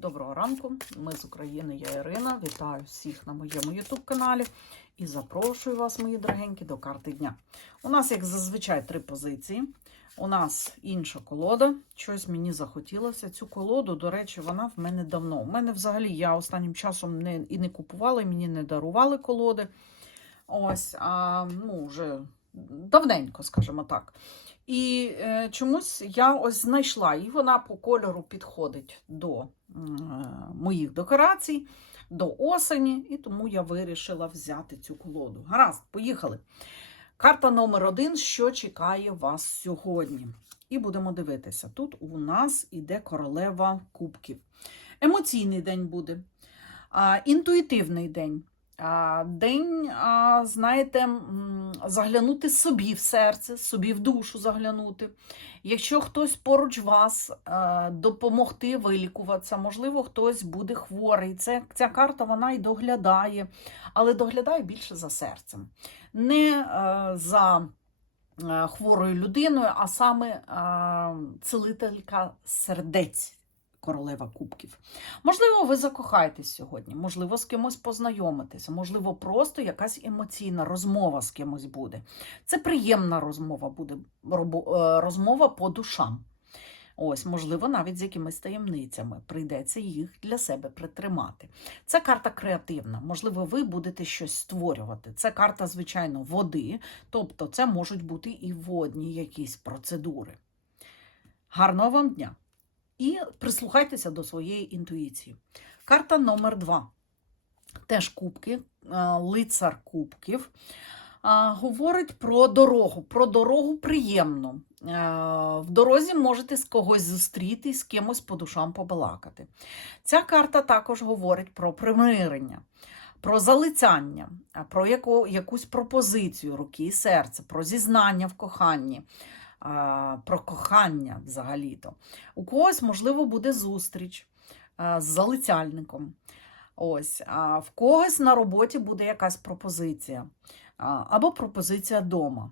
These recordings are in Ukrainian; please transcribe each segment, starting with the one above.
Доброго ранку, ми з України, я Ірина. Вітаю всіх на моєму YouTube-каналі і запрошую вас, мої дорогенькі, до карти дня. У нас, як зазвичай, три позиції. У нас інша колода. Щось мені захотілося. Цю колоду, до речі, вона в мене давно. У мене взагалі я останнім часом не, і не купувала, і мені не дарували колоди. Ось, а ну, вже давненько, скажімо так. І е, чомусь я ось знайшла, і вона по кольору підходить до е, моїх декорацій, до осені, і тому я вирішила взяти цю колоду. Гаразд, поїхали. Карта номер один, що чекає вас сьогодні. І будемо дивитися. Тут у нас іде королева кубків. Емоційний день буде, інтуїтивний день. День, знаєте, заглянути собі в серце, собі в душу заглянути. Якщо хтось поруч вас е, допомогти вилікуватися, можливо, хтось буде хворий. Це, ця карта вона і доглядає, але доглядає більше за серцем. Не е, за е, хворою людиною, а саме целителька сердець. Королева кубків. Можливо, ви закохаєтесь сьогодні, можливо, з кимось познайомитеся, можливо, просто якась емоційна розмова з кимось буде. Це приємна розмова буде, е, розмова по душам. Ось, можливо, навіть з якимись таємницями прийдеться їх для себе притримати. Це карта креативна. Можливо, ви будете щось створювати. Це карта, звичайно, води, тобто це можуть бути і водні якісь процедури. Гарного вам дня! І прислухайтеся до своєї інтуїції. Карта номер два. Теж кубки, е, лицар кубків. Говорить про дорогу. Про дорогу приємно. Е, В дорозі можете з когось зустріти, з кимось по душам побалакати. Ця карта також говорить про примирення, про залицяння, про яку, якусь пропозицію руки і серця, про зізнання в коханні, про кохання взагалі-то. У когось, можливо, буде зустріч з залицяльником. Ось, а в когось на роботі буде якась пропозиція або пропозиція дома.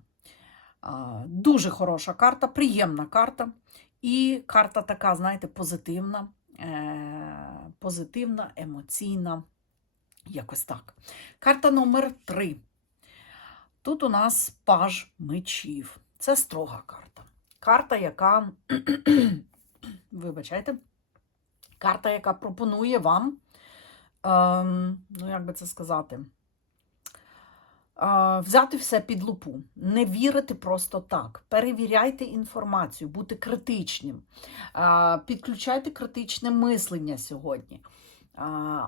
Дуже хороша карта, приємна карта. І карта така, знаєте, позитивна, е, позитивна, емоційна. Якось так. Карта номер три. Тут у нас паж мечів. Це строга карта. Карта, яка, вибачайте, карта, яка пропонує вам, ем, ну як би це сказати, е, взяти все під лупу, не вірити просто так. Перевіряйте інформацію, бути критичним, е, підключайте критичне мислення сьогодні.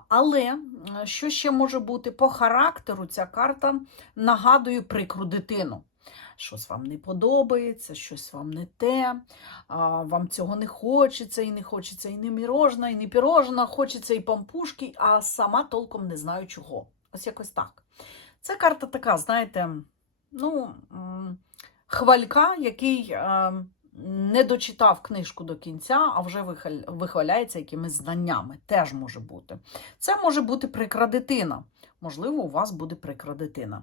Але е, що ще може бути по характеру, ця карта нагадує прикру дитину. Щось вам не подобається, щось вам не те, вам цього не хочеться, і не хочеться і не мірожна, і не пірожна, хочеться і пампушки, а сама толком не знаю чого. Ось якось так. Це карта така, знаєте, ну, хвалька, який е, не дочитав книжку до кінця, а вже вихваляється якимись знаннями. Теж може бути. Це може бути прикра дитина. Можливо, у вас буде прикра дитина.